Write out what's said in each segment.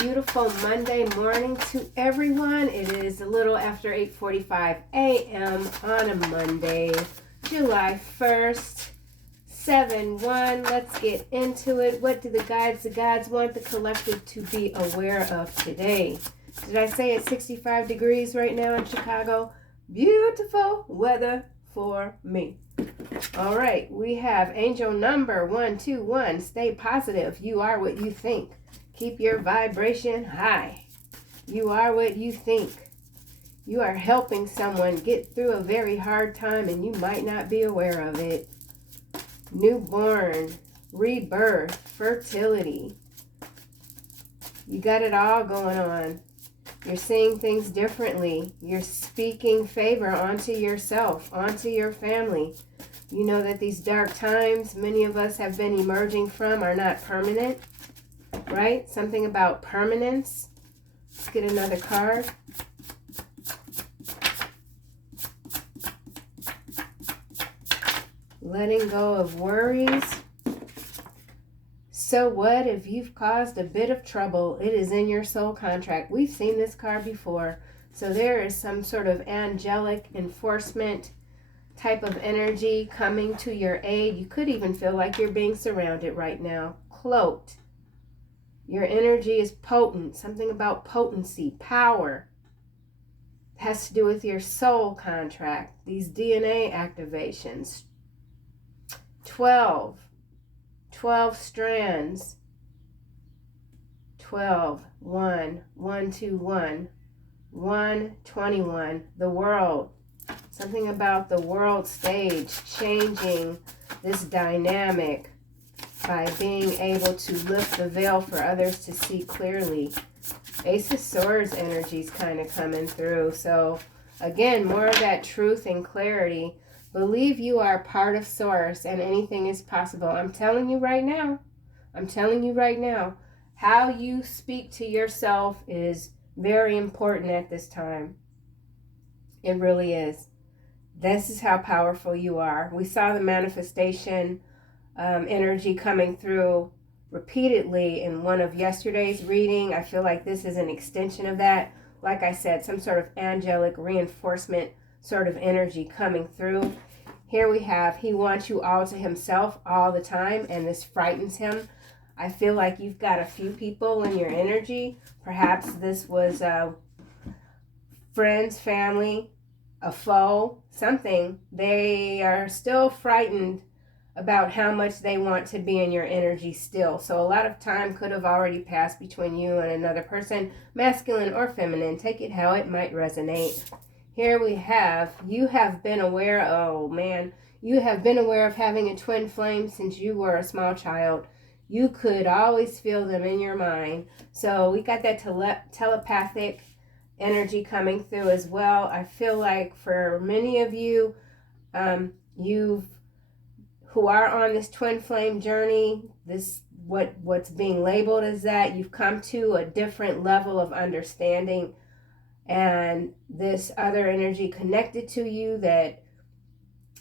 beautiful Monday morning to everyone. It is a little after 8:45 a.m. on a Monday, July 1st, 7/1. Let's get into it. What do the gods want the collective to be aware of today? Did I say it's 65 degrees right now in Chicago? Beautiful weather for me. All right, we have angel number 121. Stay positive. You are what you think. Keep your vibration high. You are what you think. You are helping someone get through a very hard time and you might not be aware of it. Newborn, rebirth, fertility. You got it all going on. You're seeing things differently. You're speaking favor onto yourself, onto your family. You know that these dark times many of us have been emerging from are not permanent, right? Something about permanence. Let's get another card. Letting go of worries. So what if you've caused a bit of trouble? It is in your soul contract. We've seen this card before. So there is some sort of angelic enforcement type of energy coming to your aid. You could even feel like you're being surrounded right now. Cloaked. Your energy is potent. Something about potency, power. It has to do with your soul contract. These DNA activations. 12 strands. 12, 1, 1, 2, 1, 1, 21. The world. Something about the world stage changing this dynamic by being able to lift the veil for others to see clearly. Ace of Swords energy is kind of coming through. So again, more of that truth and clarity. Believe you are part of Source and anything is possible. I'm telling you right now. I'm telling you right now. How you speak to yourself is very important at this time. It really is. This is how powerful you are. We saw the manifestation energy coming through repeatedly in one of yesterday's reading. I feel like this is an extension of that. Like I said, some sort of angelic reinforcement sort of energy coming through. Here we have, he wants you all to himself all the time, and this frightens him. I feel like you've got a few people in your energy. Perhaps this was friends, family, a foe, something. They are still frightened about how much they want to be in your energy still. So a lot of time could have already passed between you and another person, masculine or feminine. Take it how it might resonate. Here we have, you have been aware, oh man, you have been aware of having a twin flame since you were a small child. You could always feel them in your mind. So we got that telepathic energy coming through as well. I feel like for many of you, who are on this twin flame journey, this what's being labeled as that, you've come to a different level of understanding, and this other energy connected to you that,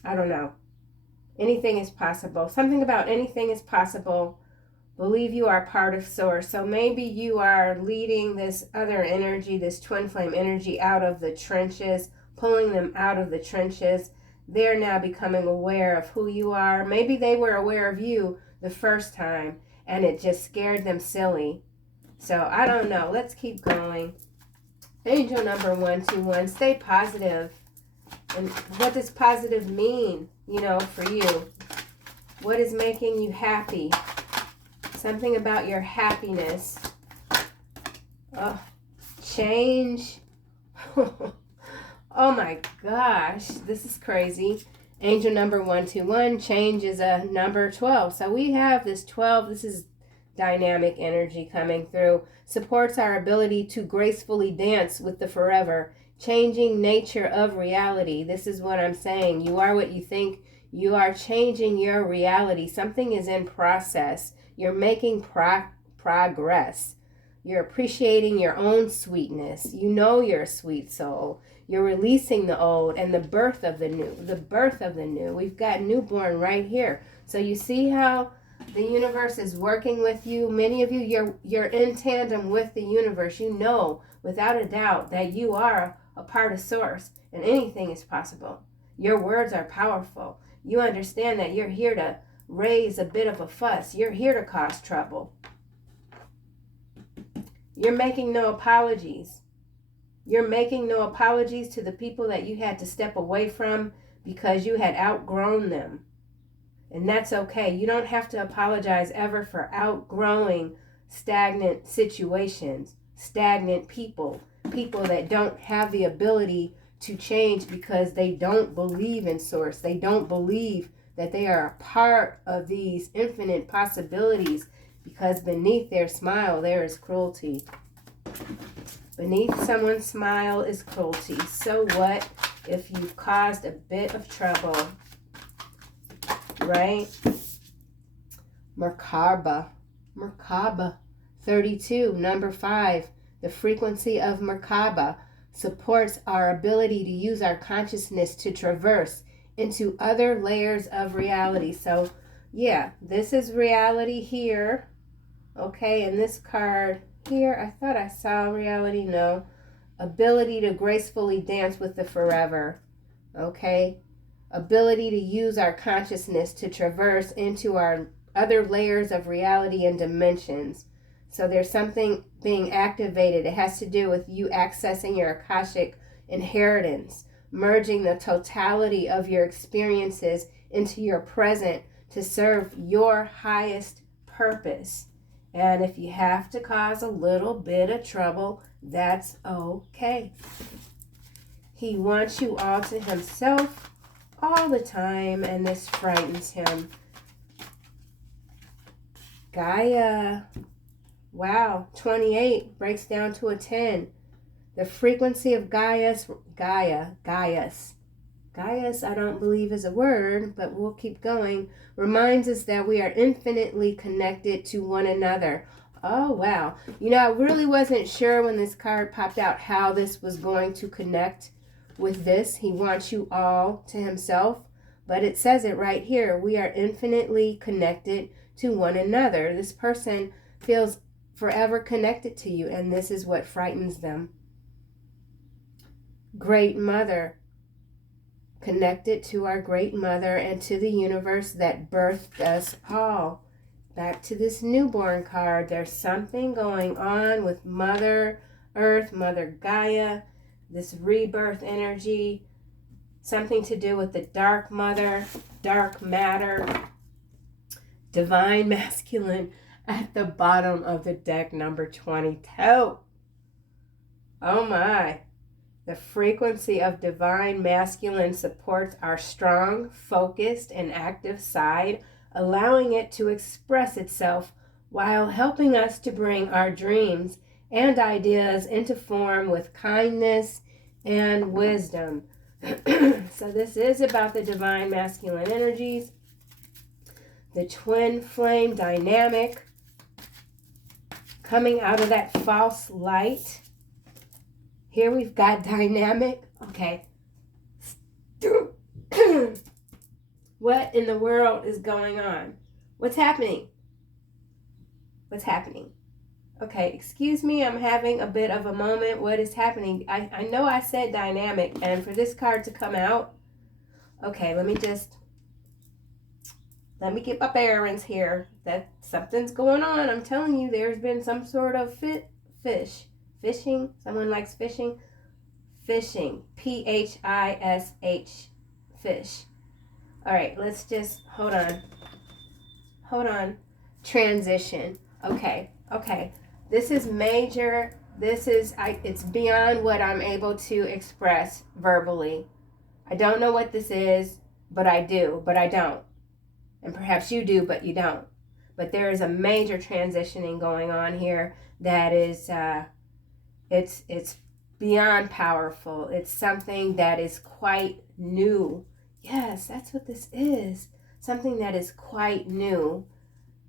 I don't know, anything is possible. Something about anything is possible. Believe you are part of Source. So maybe you are leading this other energy, this twin flame energy, out of the trenches, pulling them out of the trenches. They're now becoming aware of who you are. Maybe they were aware of you the first time and it just scared them silly. So I don't know. Let's keep going. Angel number 121. Stay positive. And what does positive mean, for you? What is making you happy? Something about your happiness. Oh, change. Oh my gosh, this is crazy. Angel number 121, change is a number 12. So we have this 12, this is dynamic energy coming through. Supports our ability to gracefully dance with the forever, changing nature of reality. This is what I'm saying. You are what you think. You are changing your reality. Something is in process. You're making progress. You're appreciating your own sweetness. You know you're a sweet soul. You're releasing the old and the birth of the new. The birth of the new. We've got newborn right here. So you see how The universe is working with you. Many of you, you're in tandem with the universe. You know, without a doubt, that you are a part of source and anything is possible. Your words are powerful. You understand that you're here to raise a bit of a fuss. You're here to cause trouble. You're making no apologies. You're making no apologies to the people that you had to step away from because you had outgrown them. And that's okay. You don't have to apologize ever for outgrowing stagnant situations, stagnant people, people that don't have the ability to change because they don't believe in source. They don't believe that they are a part of these infinite possibilities, because beneath their smile there is cruelty. Beneath someone's smile is cruelty. So what if you've caused a bit of trouble? Right? Merkaba. 32, number 5. The frequency of Merkaba supports our ability to use our consciousness to traverse into other layers of reality. So, yeah, this is reality here. Okay, and this card here, I thought I saw reality. No. Ability to gracefully dance with the forever. Okay. Ability to use our consciousness to traverse into our other layers of reality and dimensions. So there's something being activated. It has to do with you accessing your Akashic inheritance, merging the totality of your experiences into your present to serve your highest purpose. And if you have to cause a little bit of trouble, that's okay. He wants you all to himself all the time, and this frightens him. Gaia. Wow, 28 breaks down to a 10. The frequency of Gaius, I don't believe is a word, but we'll keep going, reminds us that we are infinitely connected to one another. Oh, wow. You know, I really wasn't sure when this card popped out how this was going to connect with this. He wants you all to himself, but it says it right here. We are infinitely connected to one another. This person feels forever connected to you, and this is what frightens them. Great Mother. Connected to our Great Mother and to the universe that birthed us all. Back to this newborn card. There's something going on with Mother Earth, Mother Gaia, this rebirth energy, something to do with the Dark Mother, dark matter, divine masculine at the bottom of the deck, number 22. Oh my. The frequency of divine masculine supports our strong, focused, and active side, allowing it to express itself while helping us to bring our dreams and ideas into form with kindness and wisdom. So this is about the divine masculine energies, the twin flame dynamic coming out of that false light. Here we've got dynamic. Okay. What in the world is going on? What's happening? What's happening? Okay, excuse me, I'm having a bit of a moment. What is happening? I know I said dynamic, and for this card to come out, okay, let me get my bearings here. That something's going on. I'm telling you, there's been some sort of fishing. Someone likes fishing. Fishing. Phish. Fish. All right, let's just hold on. Transition. Okay. This is major. It's beyond what I'm able to express verbally. I don't know what this is, but I do, but I don't. And perhaps you do, but you don't. But there is a major transitioning going on here that is, it's beyond powerful. It's something that is quite new. Yes, that's what this is. Something that is quite new,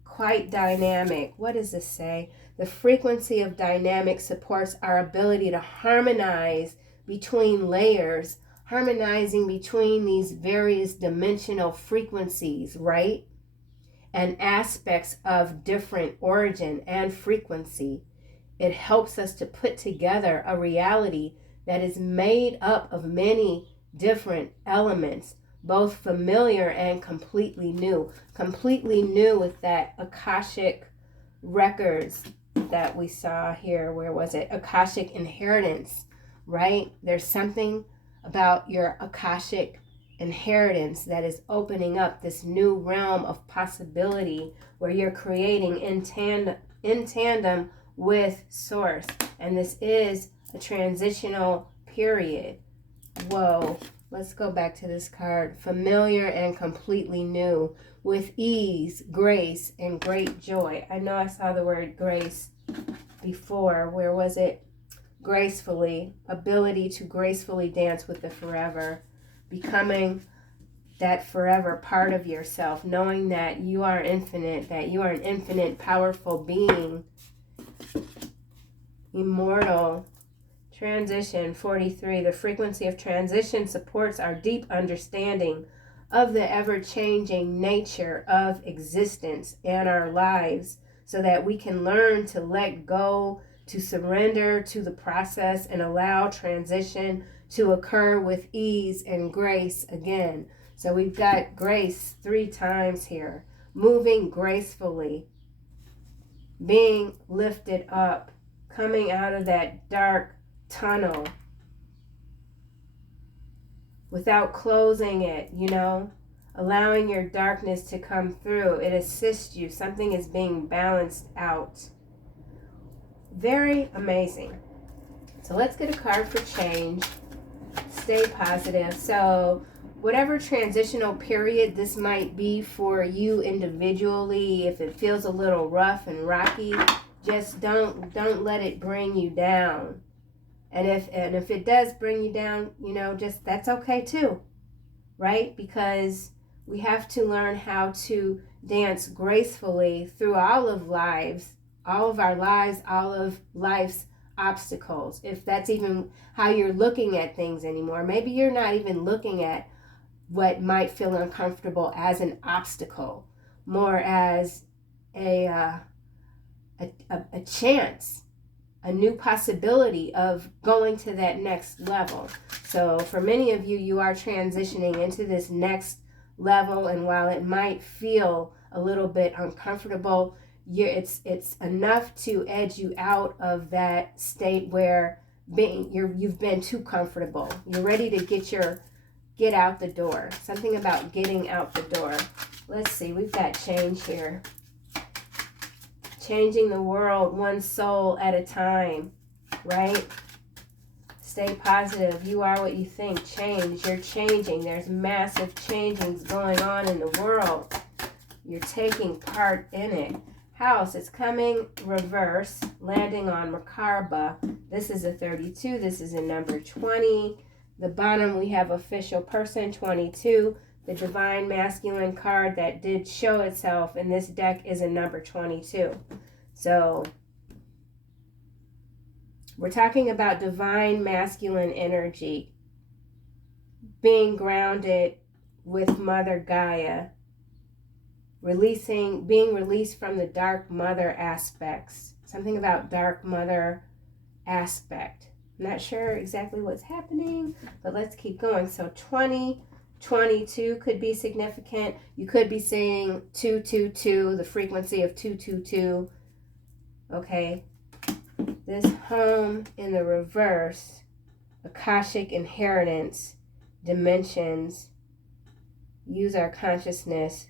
quite dynamic. What does this say? The frequency of dynamic supports our ability to harmonize between layers, harmonizing between these various dimensional frequencies, right? and aspects of different origin and frequency. It helps us to put together a reality that is made up of many different elements, both familiar and completely new. Completely new with that Akashic records that we saw here. Where was it? Akashic inheritance, right? There's something about your Akashic inheritance that is opening up this new realm of possibility where you're creating in tandem with Source. And this is a transitional period. Whoa. Let's go back to this card. Familiar and completely new, with ease, grace, and great joy. I know I saw the word grace before. Where was it? Gracefully. Ability to gracefully dance with the forever. Becoming that forever part of yourself. Knowing that you are infinite, that you are an infinite, powerful being. Immortal. Transition 43. The frequency of transition supports our deep understanding of the ever-changing nature of existence and our lives, so that we can learn to let go, to surrender to the process, and allow transition to occur with ease and grace again. So we've got grace 3 times here. Moving gracefully, being lifted up, coming out of that dark tunnel without closing it, allowing your darkness to come through. It assists you. Something is being balanced out. Very amazing. So let's get a card for change. Stay positive. So whatever transitional period this might be for you individually, if it feels a little rough and rocky, just don't let it bring you down. And if it does bring you down, just that's okay too, right? Because we have to learn how to dance gracefully through all of our lives, all of life's obstacles. If that's even how you're looking at things anymore, maybe you're not even looking at what might feel uncomfortable as an obstacle, more as a chance, a new possibility of going to that next level. So for many of you, you are transitioning into this next level, and while it might feel a little bit uncomfortable, it's enough to edge you out of that state where you've been too comfortable. You're ready to get out the door. Something about getting out the door. Let's see, we've got change here. Changing the world one soul at a time, right? Stay positive. You are what you think. Change. You're changing. There's massive changings going on in the world. You're taking part in it. House, it's coming reverse, landing on Merkaba. This is a 32. This is a number 20. The bottom, we have official person, 22. The divine masculine card that did show itself in this deck is a number 22. So we're talking about divine masculine energy, being grounded with Mother Gaia, being released from the dark mother aspects. Something about dark mother aspect. I'm not sure exactly what's happening, but let's keep going. So 22 could be significant. You could be saying 222, the frequency of 222. Okay. This home in the reverse, Akashic inheritance, dimensions, use our consciousness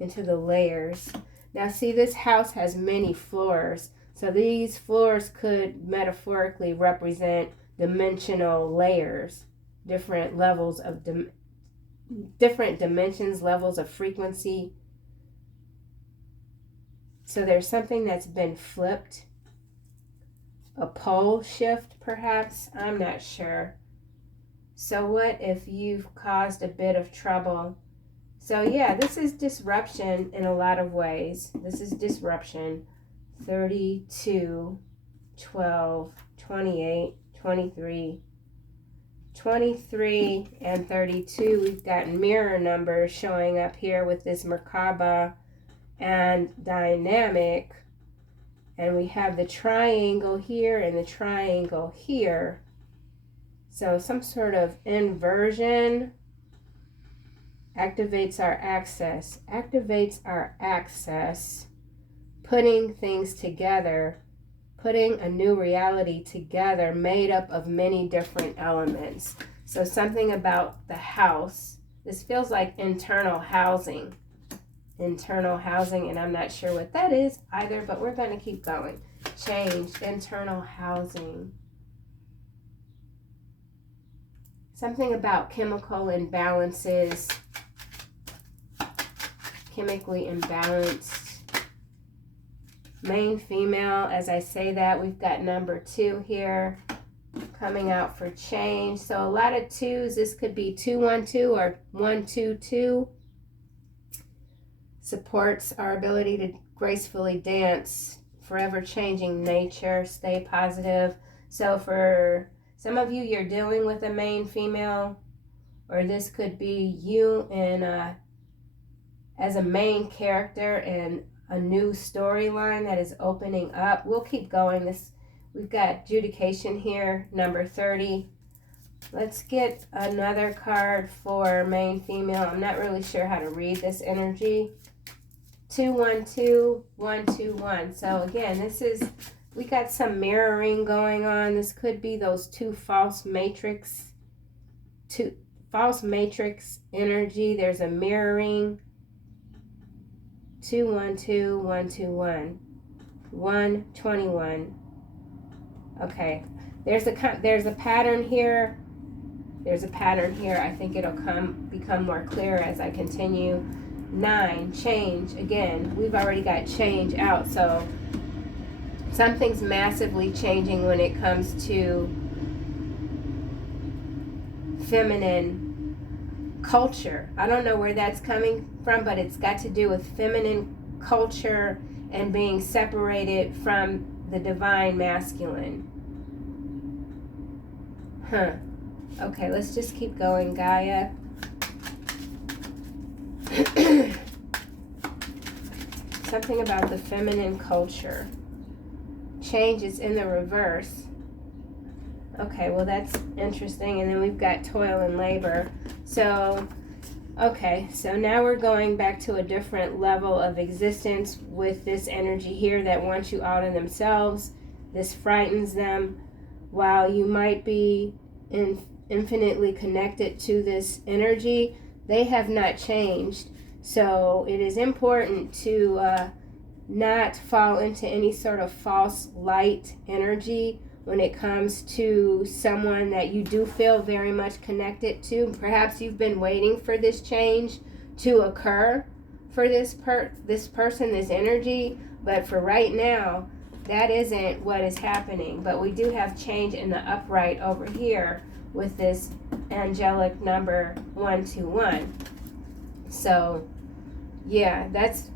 into the layers. Now see, this house has many floors. So these floors could metaphorically represent dimensional layers, different levels of different dimensions, levels of frequency. So there's something that's been flipped, a pole shift perhaps, I'm not sure. So what if you've caused a bit of trouble? So yeah, this is disruption in a lot of ways. This is disruption. 32, 12, 28, 23. 23 and 32, we've got mirror numbers showing up here with this Merkaba and dynamic. And we have the triangle here and the triangle here. So some sort of inversion activates our access, putting things together, putting a new reality together made up of many different elements. So something about the house. This feels like internal housing, and I'm not sure what that is either, but we're going to keep going. Change, internal housing. Something about chemical imbalances, chemically imbalanced. Main female, as I say that, we've got number 2 here coming out for change. So a lot of 2s. This could be 212 or 122. Supports our ability to gracefully dance, forever changing nature, stay positive. So for some of you, you're dealing with a main female, or this could be you in as a main character in a new storyline that is opening up. We'll keep going. We've got adjudication here, number 30. Let's get another card for main female. I'm not really sure how to read this energy. 212, 121. So again, we got some mirroring going on. This could be those false matrix energy. There's a mirroring. 212, 121, 121. Okay, there's a pattern here. There's a pattern here. I think it'll become more clear as I continue. 9, change. Again, we've already got change out, so something's massively changing when it comes to feminine culture. I don't know where that's coming from, but it's got to do with feminine culture and being separated from the divine masculine. Okay, let's just keep going, Gaia. Something about the feminine culture. Change is in the reverse. Okay, well that's interesting. And then we've got toil and labor. So, okay, so now we're going back to a different level of existence with this energy here that wants you out of themselves. This frightens them. While you might be infinitely connected to this energy, they have not changed. So it is important to not fall into any sort of false light energy when it comes to someone that you do feel very much connected to. Perhaps you've been waiting for this change to occur for this person, this energy, but for right now, that isn't what is happening. But we do have change in the upright over here with this angelic number 121. So yeah, that's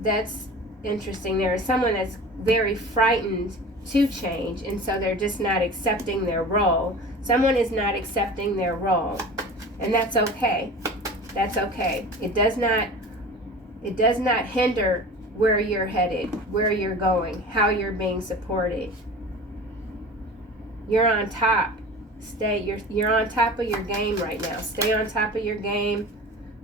interesting. There is someone that's very frightened to change, and so they're just not accepting their role. Someone is not accepting their role, and that's okay. That's okay. It does not hinder where you're headed, where you're going, how you're being supported. You're on top. You're on top of your game right now. Stay on top of your game.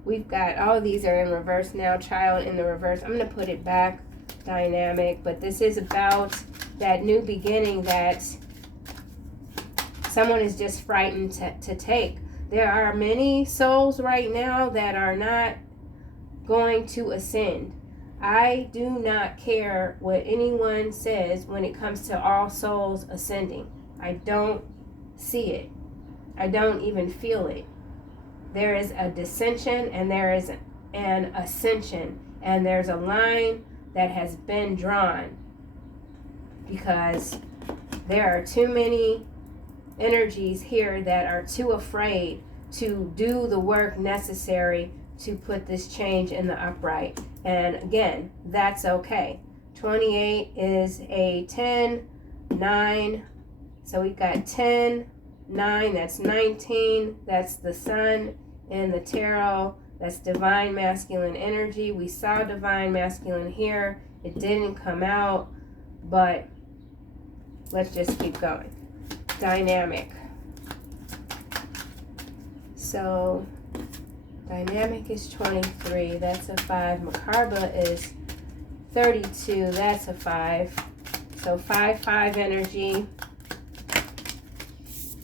We've got all these are in reverse now. Child in the reverse. I'm going to put it back. Dynamic. But this is about that new beginning that someone is just frightened to take. There are many souls right now that are not going to ascend. I do not care what anyone says when it comes to all souls ascending. I don't see it. I don't even feel it. There is a dissension and there is an ascension, and there's a line that has been drawn because there are too many energies here that are too afraid to do the work necessary to put this change in the upright. And again, that's okay. 28 is a 10, 9. So we've got 10, 9, that's 19. That's the sun in the tarot. That's divine masculine energy. We saw divine masculine here. It didn't come out, but let's just keep going. Dynamic. So dynamic is 23. That's a 5. Macabre is 32. That's a 5. So 5-5 energy.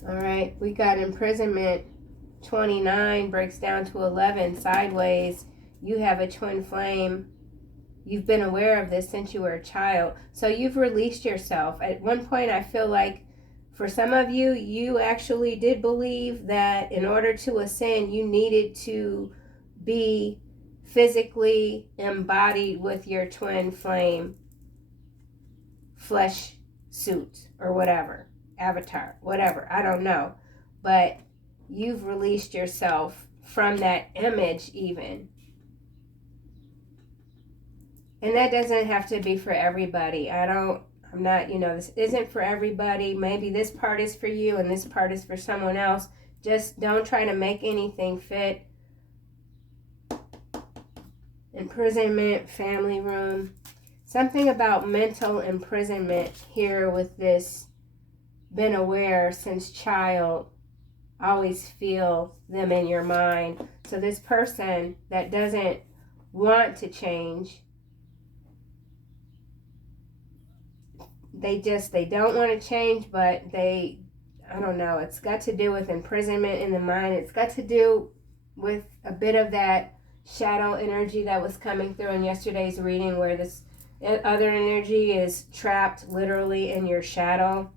All right. We got imprisonment. 29 breaks down to 11. Sideways. You have a twin flame. You've been aware of this since you were a child. So you've released yourself. At one point, I feel like for some of you, you actually did believe that in order to ascend, you needed to be physically embodied with your twin flame flesh suit or whatever, avatar, whatever. I don't know. But you've released yourself from that image even. And that doesn't have to be for everybody. I'm not, this isn't for everybody. Maybe this part is for you and this part is for someone else. Just don't try to make anything fit. Imprisonment, family room. Something about mental imprisonment here with this. Been aware since child. Always feel them in your mind. So this person that doesn't want to change, they don't want to change, but I don't know, it's got to do with imprisonment in the mind. It's got to do with a bit of that shadow energy that was coming through in yesterday's reading, where this other energy is trapped literally in your shadow,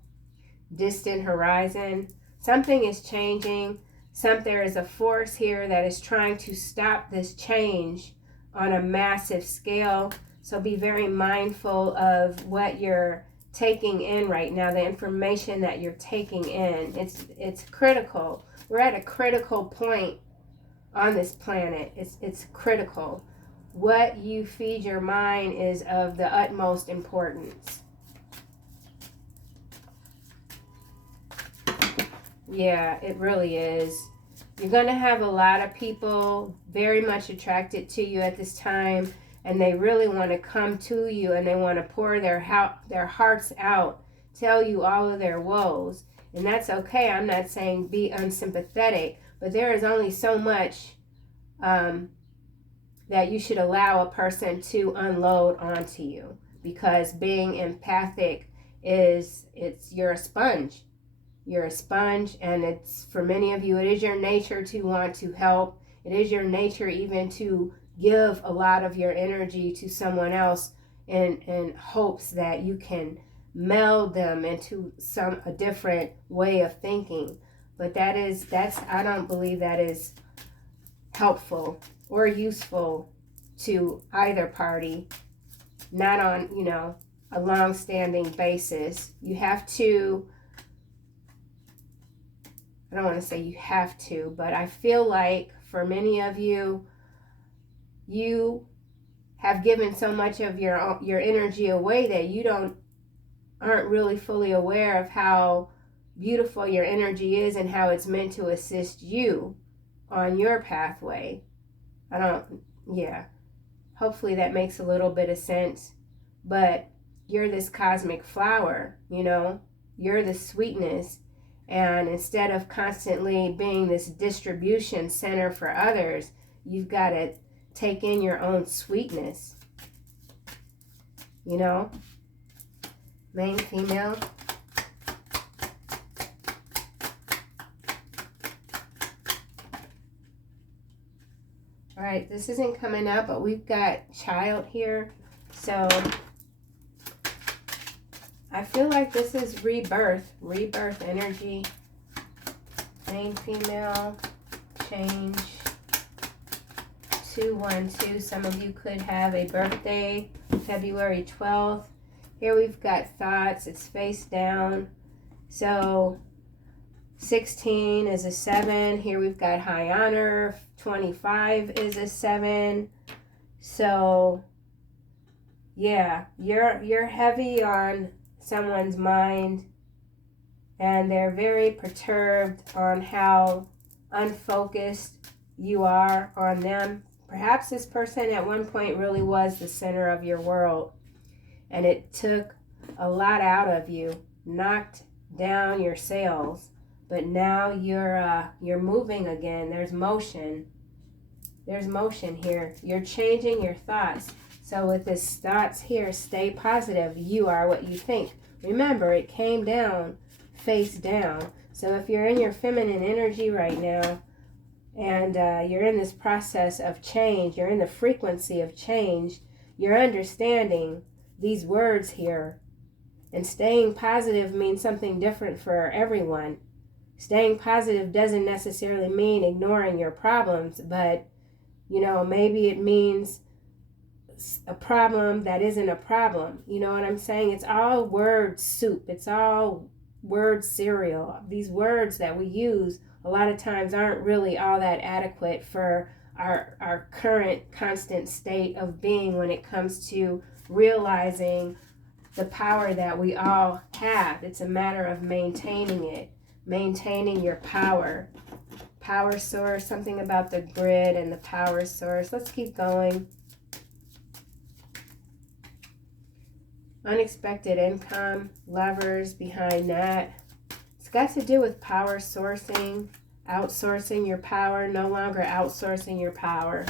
distant horizon. Something is changing. There is a force here that is trying to stop this change on a massive scale. So be very mindful of what you're taking in right now, the information that you're taking in. It's critical. We're at a critical point on this planet. It's critical. What you feed your mind is of the utmost importance. Yeah, it really is. You're going to have a lot of people very much attracted to you at this time, and they really want to come to you, and they want to pour their hearts out, tell you all of their woes. And that's okay. I'm not saying be unsympathetic, but there is only so much that you should allow a person to unload onto you, because being empathic you're a sponge. You're a sponge, and it's, for many of you, it is your nature to want to help. It is your nature even to give a lot of your energy to someone else in hopes that you can meld them into a different way of thinking. But I don't believe that is helpful or useful to either party, not on, a long-standing basis. You have to, I don't want to say you have to, but I feel like for many of you, you have given so much of your energy away that you aren't really fully aware of how beautiful your energy is and how it's meant to assist you on your pathway. Hopefully that makes a little bit of sense. But you're this cosmic flower, you're the sweetness. And instead of constantly being this distribution center for others, you've got to take in your own sweetness. Main female. All right, this isn't coming up, but we've got child here. So I feel like this is rebirth energy. Main female, change, 212. Some of you could have a birthday, February 12th. Here we've got thoughts, it's face down. So 16 is a 7. Here we've got high honor, 25 is a 7. So yeah, you're heavy on someone's mind, and they're very perturbed on how unfocused you are on them. Perhaps this person at one point really was the center of your world, and it took a lot out of you, knocked down your sails, but now you're moving again. There's motion. There's motion here. You're changing your thoughts. So with this thoughts here, stay positive. You are what you think. Remember, it came down, face down. So if you're in your feminine energy right now, and you're in this process of change, you're in the frequency of change, you're understanding these words here. And staying positive means something different for everyone. Staying positive doesn't necessarily mean ignoring your problems, but, you know, maybe it means a problem that isn't a problem. You know what I'm saying? It's all word soup. It's all word cereal. These words that we use a lot of times aren't really all that adequate for our current constant state of being when it comes to realizing the power that we all have. It's a matter of maintaining it, maintaining your power. Power source, something about the grid and the power source. Let's keep going. Unexpected income, levers behind that. It's got to do with power sourcing, outsourcing your power, no longer outsourcing your power.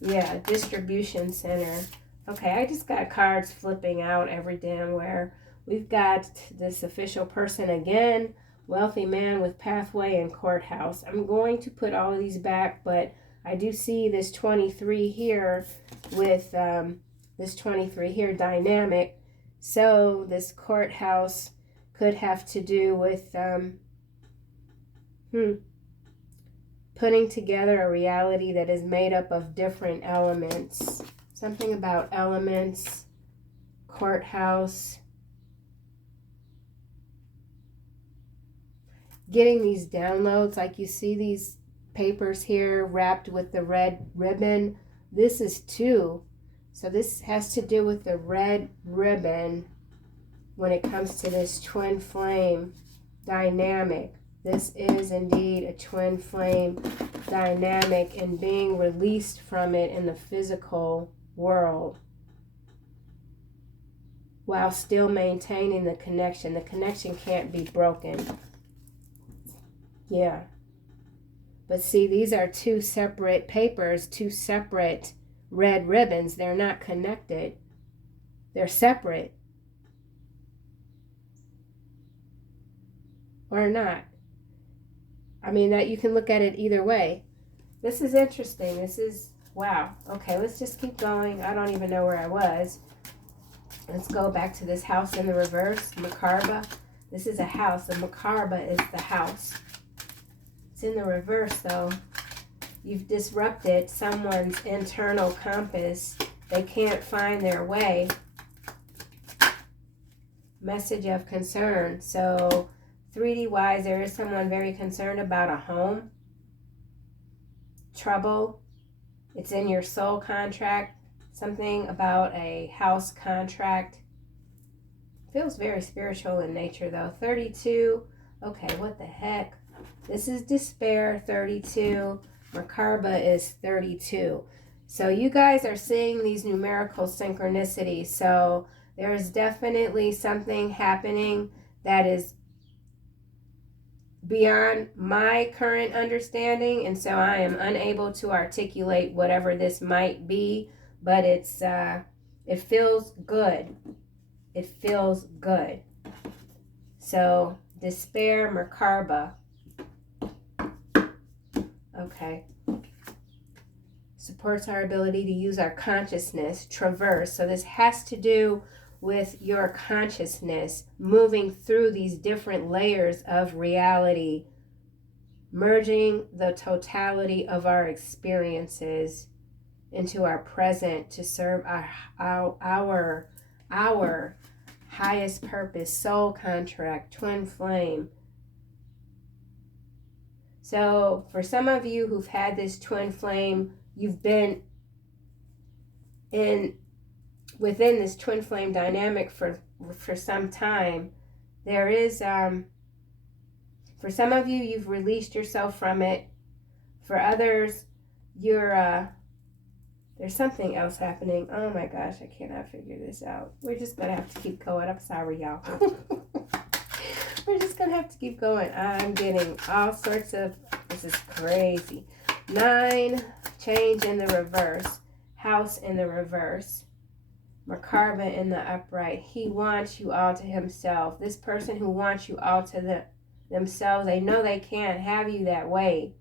Yeah, distribution center. Okay, I just got cards flipping out every damn where. We've got this official person again, wealthy man with pathway and courthouse. I'm going to put all of these back, but I do see this 23 here with this 23 here dynamic. So this courthouse could have to do with putting together a reality that is made up of different elements. Something about elements, courthouse. Getting these downloads, like you see these papers here wrapped with the red ribbon. This is 2. So this has to do with the red ribbon when it comes to this twin flame dynamic. This is indeed a twin flame dynamic and being released from it in the physical world while still maintaining the connection. The connection can't be broken. Yeah. But see, these are 2 separate papers, 2 separate red ribbons. They're not connected. They're separate. Or not. I mean, that you can look at it either way. This is interesting. This is, wow. Okay, let's just keep going. I don't even know where I was. Let's go back to this house in the reverse. Macarba. This is a house. The Macarba is the house. It's in the reverse, though. You've disrupted someone's internal compass. They can't find their way. Message of concern. So 3D-wise, there is someone very concerned about a home. Trouble. It's in your soul contract. Something about a house contract. Feels very spiritual in nature, though. 32. Okay, what the heck? This is despair, 32. Macarba is 32. So you guys are seeing these numerical synchronicities. So there is definitely something happening that is beyond my current understanding, and so I am unable to articulate whatever this might be, but it's it feels good. It feels good. So despair, Macarba. Okay. Supports our ability to use our consciousness, traverse. So this has to do with your consciousness moving through these different layers of reality, merging the totality of our experiences into our present to serve our highest purpose, soul contract, twin flame. So for some of you who've had this twin flame, you've been within this twin flame dynamic for some time. There is, for some of you, you've released yourself from it. For others, there's something else happening. Oh my gosh, I cannot figure this out. We're just gonna have to keep going. I'm sorry, y'all. We're just gonna have to keep going. I'm getting all sorts of, this is crazy. 9, change in the reverse. House in the reverse. Merkaba in the upright. He wants you all to himself. This person who wants you all to themselves, they know they can't have you that way.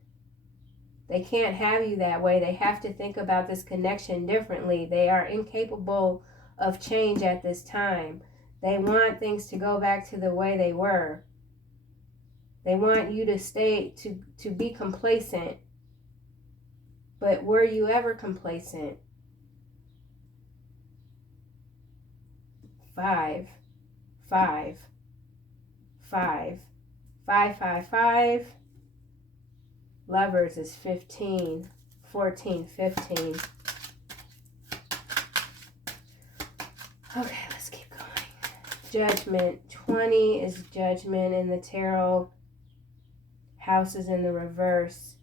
They can't have you that way. They have to think about this connection differently. They are incapable of change at this time. They want things to go back to the way they were. They want you to stay, to be complacent. But were you ever complacent? 5, 5, 5, 5, 5, 5. Lovers is 15, 14, 15. Okay, let's keep going. Judgment, 20 is judgment in the tarot. House is in the reverse.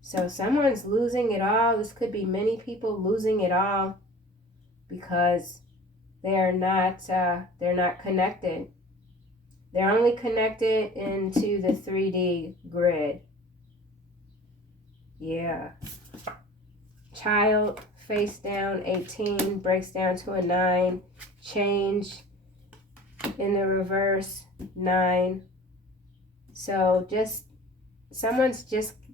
So someone's losing it all. This could be many people losing it all because they're not connected. They're only connected into the 3D grid. Yeah. Child, face down, 18, breaks down to a 9. Change in the reverse, 9. So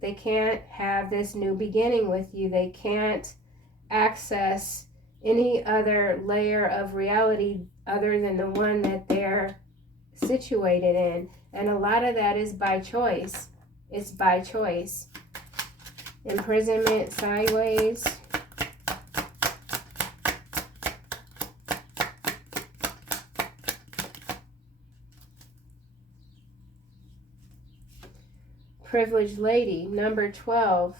they can't have this new beginning with you. They can't access any other layer of reality other than the one that they're situated in. And a lot of that is by choice. It's by choice. Imprisonment, sideways. Privileged lady, number 12.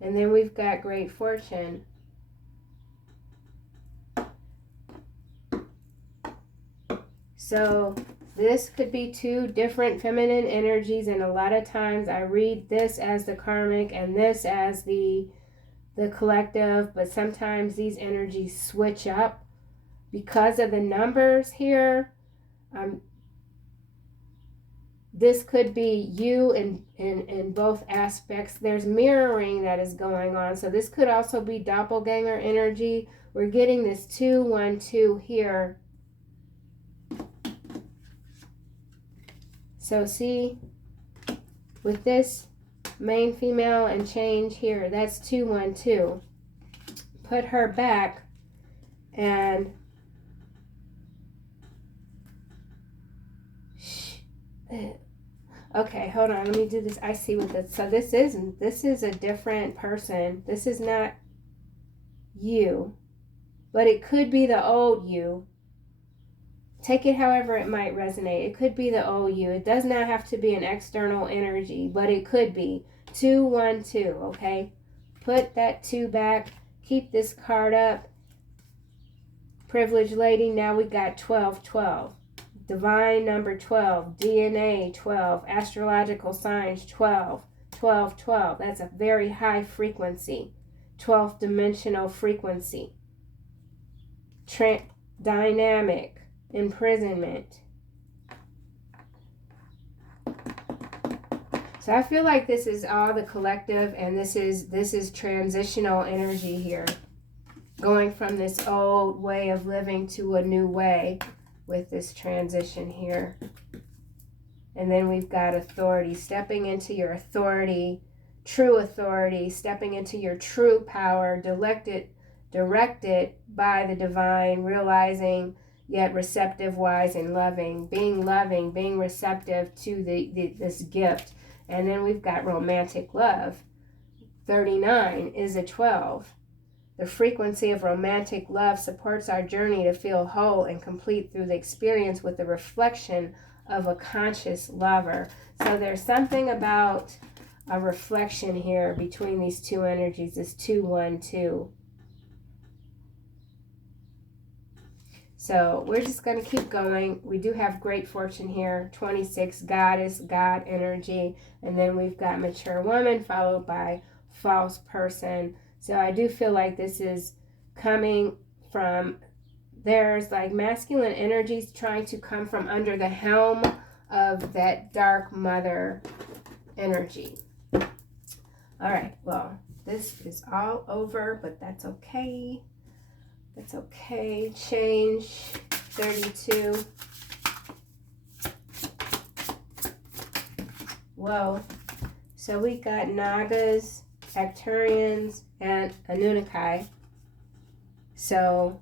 And then we've got great fortune. So this could be 2 different feminine energies, and a lot of times I read this as the karmic and this as the collective, but sometimes these energies switch up because of the numbers here. This could be you in both aspects. There's mirroring that is going on. So this could also be doppelganger energy. We're getting this 2, 1, 2 here. So see, with this main female and change here, that's 2, 1, 2. Put her back and okay, hold on, let me do this. I see what this, so this is a different person. This is not you, but it could be the old you. Take it however it might resonate. It could be the old you. It does not have to be an external energy, but it could be 2, 1, 2, okay? Put that 2 back. Keep this card up. Privileged lady, now we got 12, 12. Divine number 12. DNA 12. Astrological signs 12. 12, 12. That's a very high frequency. 12th dimensional frequency. Dynamic. Imprisonment. So I feel like this is all the collective, and this is transitional energy here, going from this old way of living to a new way with this transition here. And then we've got authority, stepping into your authority, true authority, stepping into your true power, directed by the divine, realizing yet receptive, wise, and loving, being receptive to this gift. And then we've got romantic love. 39 is a 12. The frequency of romantic love supports our journey to feel whole and complete through the experience with the reflection of a conscious lover. So there's something about a reflection here between these 2 energies, this 2, 1, 2. So we're just going to keep going. We do have great fortune here. 26, goddess, God energy. And then we've got mature woman followed by false person. So I do feel like this is coming from, there's like masculine energies trying to come from under the helm of that dark mother energy. All right, well, this is all over, but that's okay. That's okay. Change 32. Whoa. So we got Nagas, Arcturians, and Anunnaki. So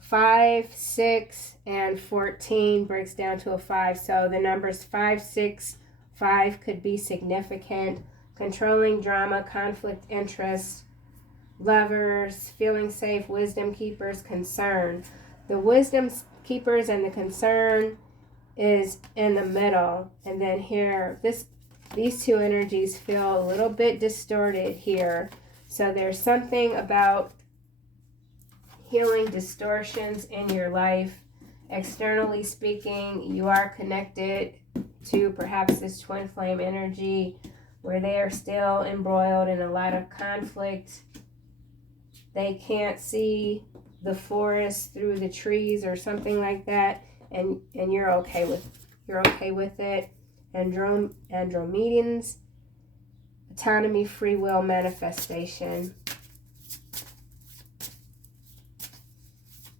5, 6, and 14 breaks down to a 5. So the numbers 5, 6, 5 could be significant. Controlling, drama, conflict, interest, lovers, feeling safe, wisdom keepers, concern. The wisdom keepers and the concern is in the middle. And then here, these two energies feel a little bit distorted here. So there's something about healing distortions in your life. Externally speaking, you are connected to perhaps this twin flame energy where they are still embroiled in a lot of conflict. They can't see the forest through the trees or something like that, and you're okay with it. Andromedians, autonomy, free will, manifestation.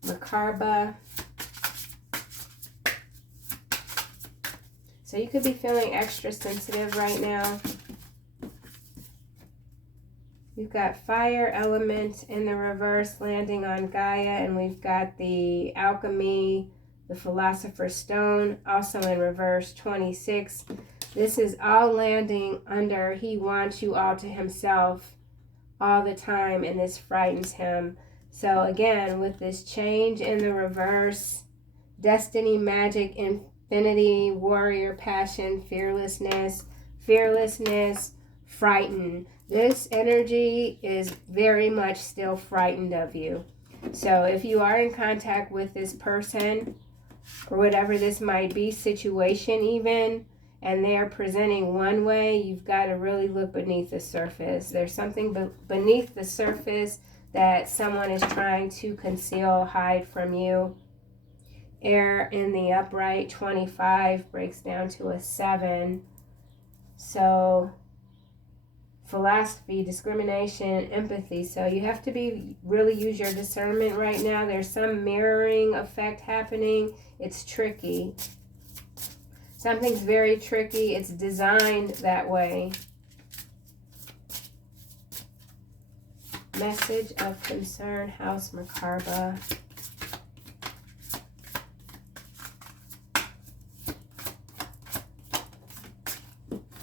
Macabre. So you could be feeling extra sensitive right now. We've got fire element in the reverse landing on Gaia, and we've got the alchemy, the philosopher's stone, also in reverse, 26. This is all landing under he wants you all to himself all the time, and this frightens him. So again, with this change in the reverse, destiny, magic, infinity, warrior, passion, fearlessness, frightened. This energy is very much still frightened of you. So if you are in contact with this person, or whatever this might be, situation even, and they are presenting one way, you've got to really look beneath the surface. There's something beneath the surface that someone is trying to conceal, hide from you. Air in the upright, 25, breaks down to a 7. So philosophy, discrimination, empathy. So you have to really use your discernment right now. There's some mirroring effect happening. It's tricky. Something's very tricky. It's designed that way. Message of concern, House Macabre.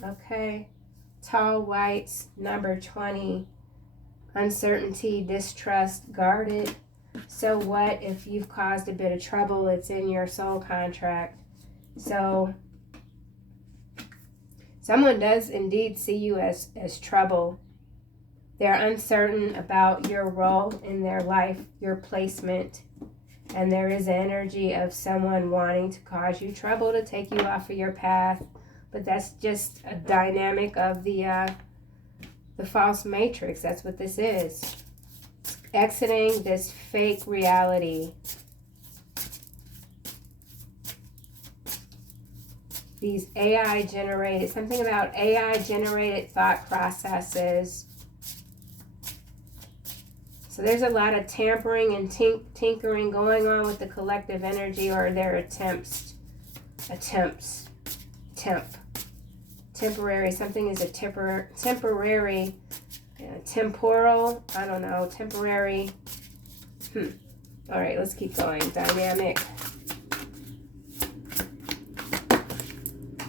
Okay. Tall whites, number 20. Uncertainty, distrust, guarded. So what if you've caused a bit of trouble? It's in your soul contract. So someone does indeed see you as trouble. They're uncertain about your role in their life, your placement. And there is energy of someone wanting to cause you trouble, to take you off of your path. But that's just a dynamic of the false matrix. That's what this is. Exiting this fake reality. These AI generated, something about AI generated thought processes. So there's a lot of tampering and tinkering going on with the collective energy, or their attempts. Temporary, something is a temporary, temporal, I don't know, temporary. All right, let's keep going. Dynamic.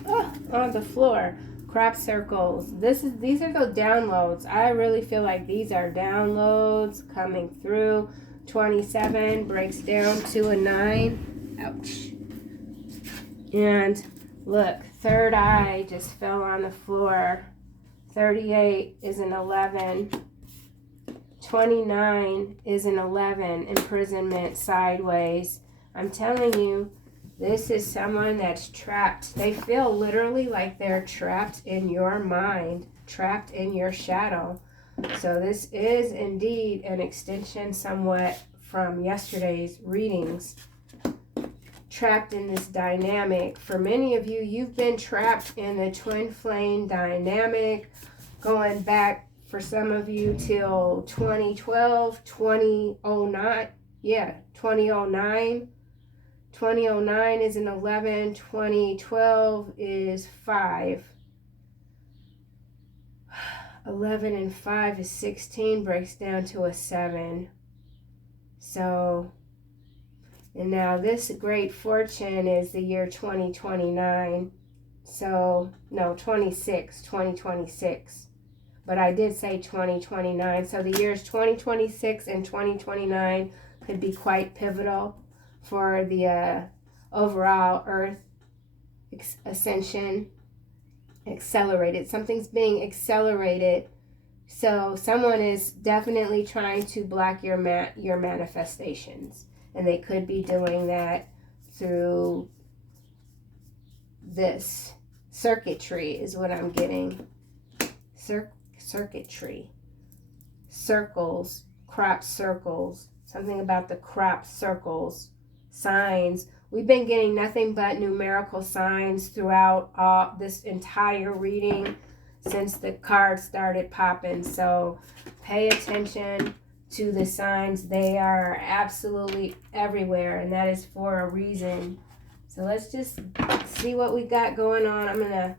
Oh, on the floor. Crop circles. These are the downloads. I really feel like these are downloads coming through. 27 breaks down to a 9. Ouch. And look, third eye just fell on the floor. 38 is an 11. 29 is an 11. Imprisonment sideways. I'm telling you, this is someone that's trapped. They feel literally like they're trapped in your mind, trapped in your shadow. So this is indeed an extension somewhat from yesterday's readings. Trapped in this dynamic. For many of you, you've been trapped in the twin flame dynamic, going back for some of you till 2012, 2009. Yeah, 2009. 2009 is an 11, 2012 is 5. 11 and 5 is 16, breaks down to a 7. So, and now this great fortune is the year 2029. So, no, 2026. But I did say 2029. So the years 2026 and 2029 could be quite pivotal for the overall Earth ascension. Accelerated. Something's being accelerated. So someone is definitely trying to block your manifestations. And they could be doing that through this circuitry is what I'm getting. Circuitry. Circles. Crop circles. Something about the crop circles. Signs. We've been getting nothing but numerical signs throughout this entire reading since the cards started popping. So pay attention to the signs. They are absolutely everywhere, and that is for a reason. So let's just see what we got going on. I'm going to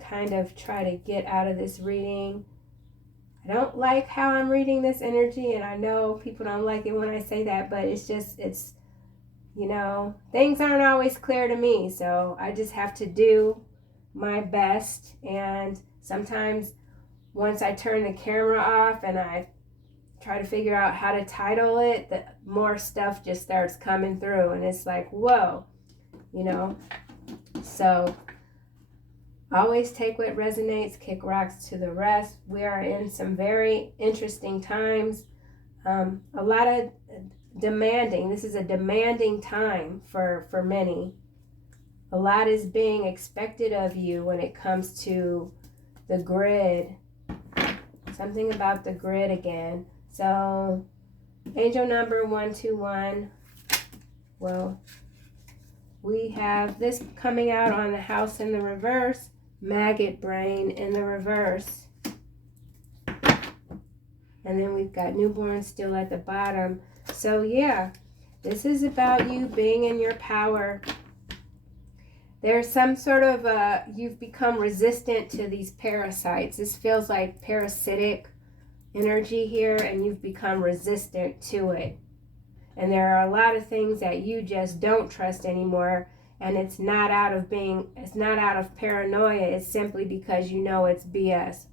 kind of try to get out of this reading. I don't like how I'm reading this energy, and I know people don't like it when I say that, but it's you know, things aren't always clear to me, so I just have to do my best. And sometimes once I turn the camera off and I try to figure out how to title it, the more stuff just starts coming through, and it's like, whoa, you know. So always take what resonates, kick rocks to the rest. We are in some very interesting times. A lot of demanding. This is a demanding time for many. A lot is being expected of you when it comes to the grid. Something about the grid again. So, angel number 121. Well, we have this coming out on the house in the reverse. Maggot brain in the reverse. And then we've got newborn still at the bottom. So yeah, this is about you being in your power. There's some sort of, you've become resistant to these parasites. This feels like parasitic energy here, and you've become resistant to it. And there are a lot of things that you just don't trust anymore. And it's not out of paranoia. It's simply because you know it's BS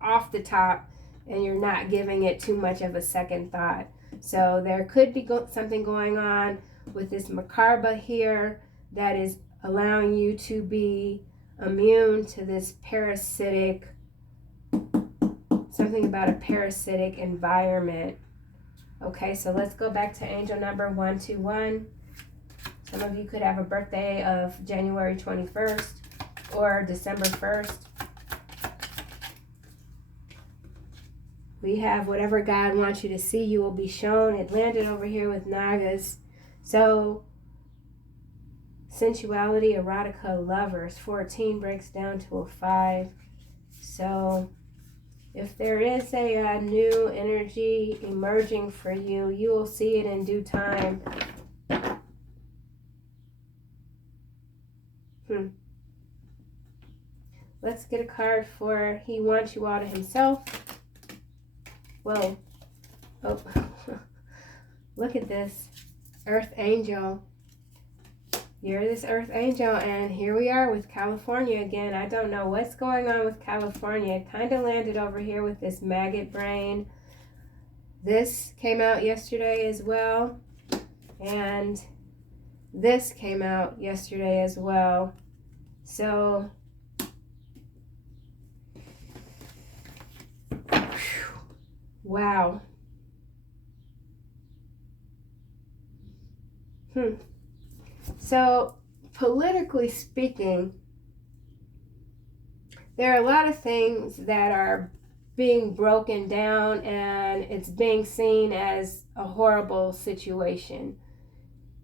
off the top, and you're not giving it too much of a second thought. So there could be something going on with this Macarba here that is allowing you to be immune to this parasitic, something about a parasitic environment. Okay, so let's go back to angel number 121. Some of you could have a birthday of January 21st or December 1st. We have whatever God wants you to see, you will be shown. It landed over here with Nagas. So, sensuality, erotica, lovers. 14 breaks down to a 5. So, if there is a new energy emerging for you, you will see it in due time. Let's get a card for He Wants You All to Himself. Whoa. Oh. Look at this. Earth Angel. You're this Earth Angel, and here we are with California again. I don't know what's going on with California. It kind of landed over here with this maggot brain. This came out yesterday as well. And this came out yesterday as well. So, wow. So, politically speaking, there are a lot of things that are being broken down, and it's being seen as a horrible situation.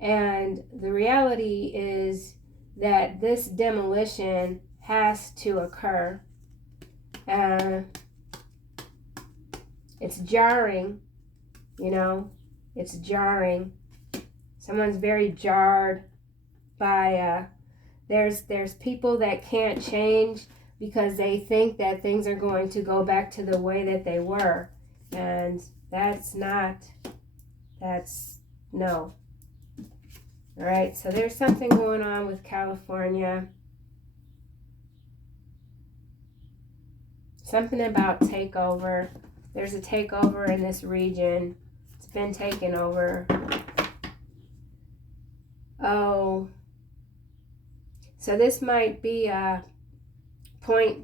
And the reality is that this demolition has to occur. It's jarring, it's jarring. Someone's very jarred by, there's people that can't change because they think that things are going to go back to the way that they were. And no. All right, so there's something going on with California. Something about takeover. There's a takeover in this region. It's been taken over. Oh, so this might be a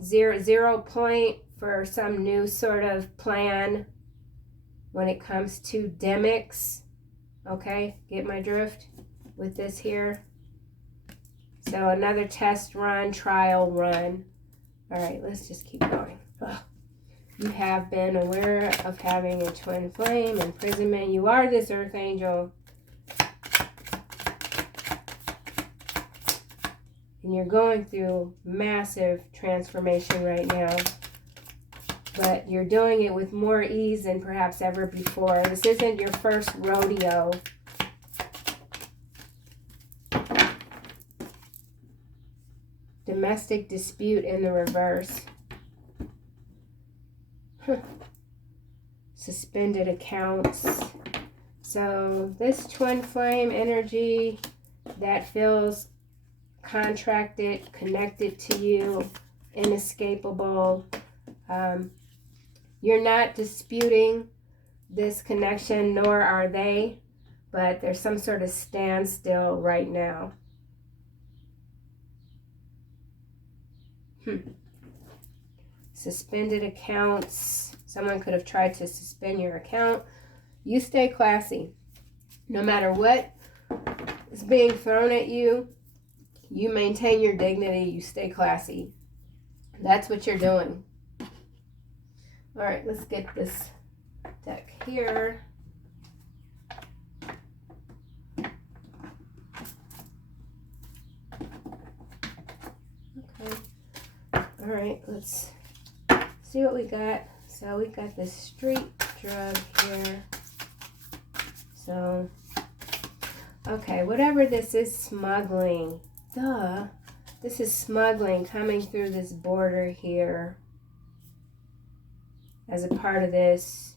zero point for some new sort of plan when it comes to demics. Okay, get my drift with this here. So another test run, trial run. All right, let's just keep going. Ugh. You have been aware of having a twin flame, imprisonment. You are this earth angel. And you're going through massive transformation right now. But you're doing it with more ease than perhaps ever before. This isn't your first rodeo. Domestic dispute in the reverse. Suspended accounts. So this twin flame energy that feels contracted, connected to you, inescapable. You're not disputing this connection, nor are they, but there's some sort of standstill right now. Suspended accounts. Someone could have tried to suspend your account. You stay classy. No matter what is being thrown at you, you maintain your dignity. You stay classy. That's what you're doing. All right, let's get this deck here. Okay. All right, let's see what we got. So we got this street drug here. So, okay, whatever this is, smuggling. Duh. This is smuggling coming through this border here as a part of this.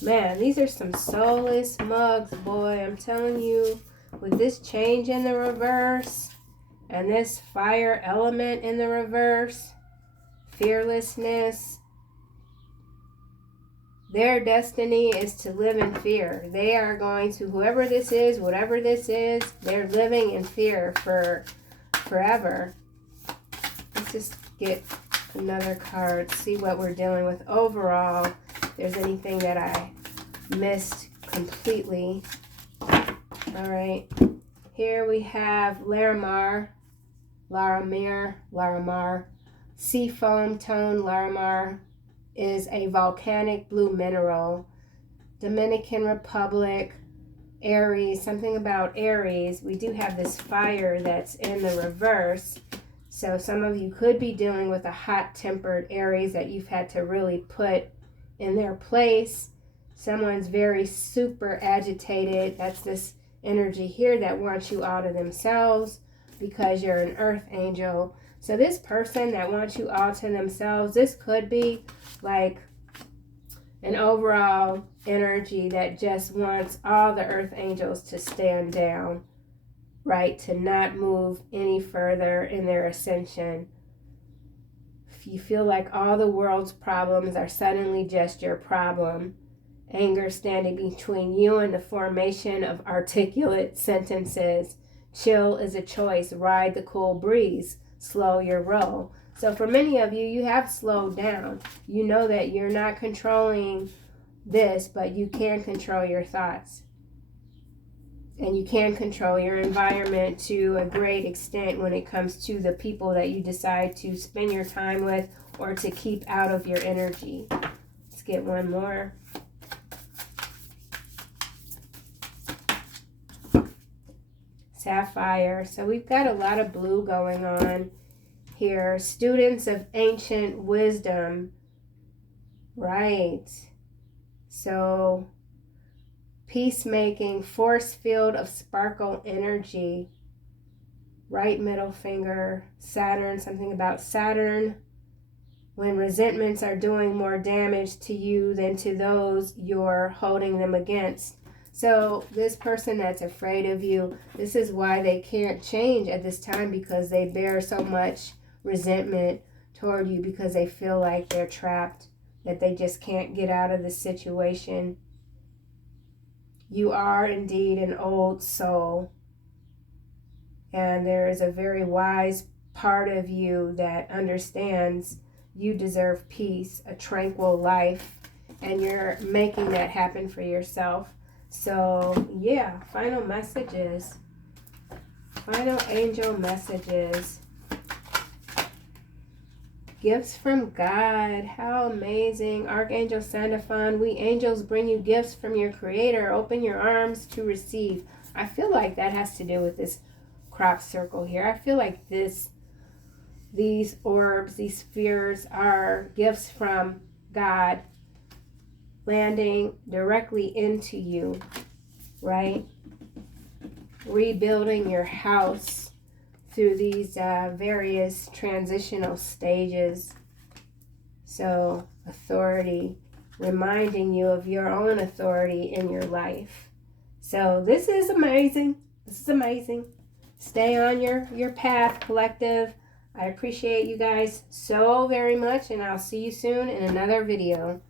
Man, these are some soulless mugs, boy. I'm telling you, with this change in the reverse and this fire element in the reverse, fearlessness, their destiny is to live in fear. They are going to, whoever this is, whatever this is, they're living in fear for forever. Let's just get another card, see what we're dealing with overall. If there's anything that I missed completely. All right. Here we have Larimar, Seafoam tone. Larimar is a volcanic blue mineral. Dominican Republic, Aries, something about Aries. We do have this fire that's in the reverse. So some of you could be dealing with a hot-tempered Aries that you've had to really put in their place. Someone's very super agitated. That's this energy here that wants you out of themselves because you're an earth angel. So this person that wants you all to themselves, this could be like an overall energy that just wants all the earth angels to stand down, right? To not move any further in their ascension. If you feel like all the world's problems are suddenly just your problem, anger standing between you and the formation of articulate sentences, chill is a choice, ride the cool breeze, slow your roll. So for many of you, you have slowed down. You know that you're not controlling this, but you can control your thoughts. And you can control your environment to a great extent when it comes to the people that you decide to spend your time with or to keep out of your energy. Let's get one more. Sapphire. So we've got a lot of blue going on here. Students of ancient wisdom. Right. So peacemaking, force field of sparkle energy. Right middle finger, Saturn, something about Saturn. When resentments are doing more damage to you than to those you're holding them against. So this person that's afraid of you, this is why they can't change at this time, because they bear so much resentment toward you, because they feel like they're trapped, that they just can't get out of the situation. You are indeed an old soul, and there is a very wise part of you that understands you deserve peace, a tranquil life, and you're making that happen for yourself. So yeah, final messages, final angel messages. Gifts from God. How amazing. Archangel Sandalphon, we angels bring you gifts from your creator. Open your arms to receive. I feel like that has to do with this crop circle here. I feel like these orbs, these spheres are gifts from God landing directly into you, right? Rebuilding your house through these various transitional stages. So authority, reminding you of your own authority in your life. So this is amazing. This is amazing. Stay on your path, collective. I appreciate you guys so very much, and I'll see you soon in another video.